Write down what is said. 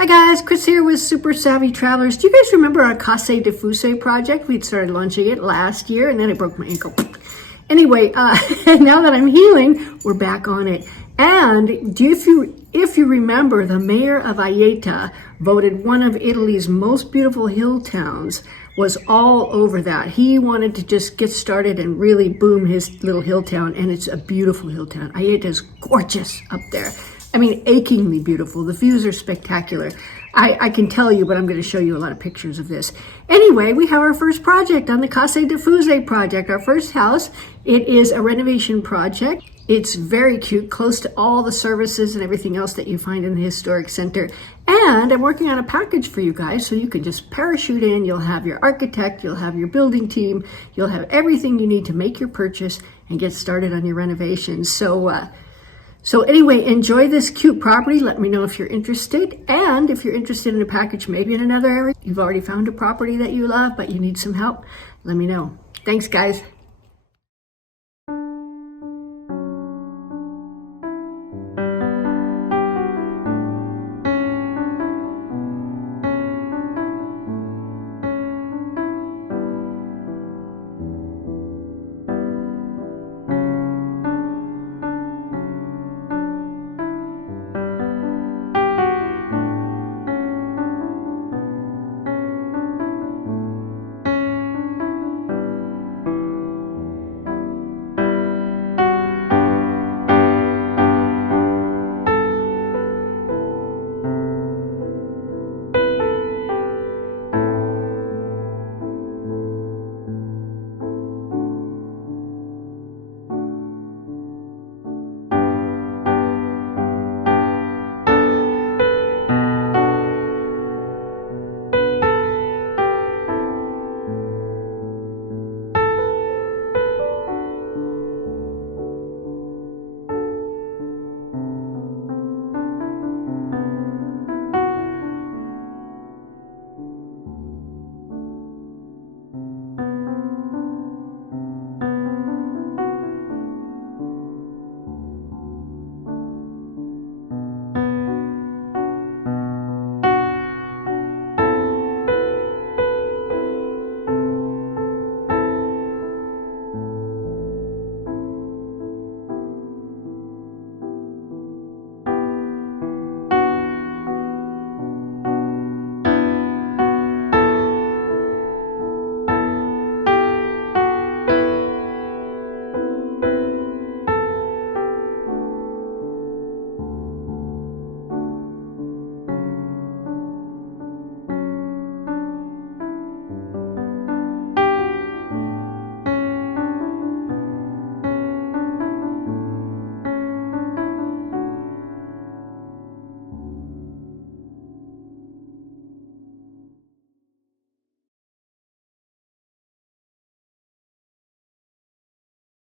Hi guys, Chris here with Super Savvy Travelers. Do you guys remember our Case Diffuse Project? We'd started launching it last year and then I broke my ankle. Anyway, now that I'm healing, we're back on it. And if you remember, the mayor of Aieta voted one of Italy's most beautiful hill towns, was all over that. He wanted to just get started and really boom his little hill town, and it's a beautiful hill town. Aieta is gorgeous up there. I mean, achingly beautiful. The views are spectacular. I can tell you, but I'm going to show you a lot of pictures of this. Anyway, we have our first project on the Case Diffuse Project, our first house. It is a renovation project. It's very cute, close to all the services and everything else that you find in the historic center. And I'm working on a package for you guys, so you can just parachute in. You'll have your architect, you'll have your building team, you'll have everything you need to make your purchase and get started on your renovations. So anyway, enjoy this cute property. Let me know if you're interested. And if you're interested in a package, maybe in another area, you've already found a property that you love, but you need some help, let me know. Thanks, guys.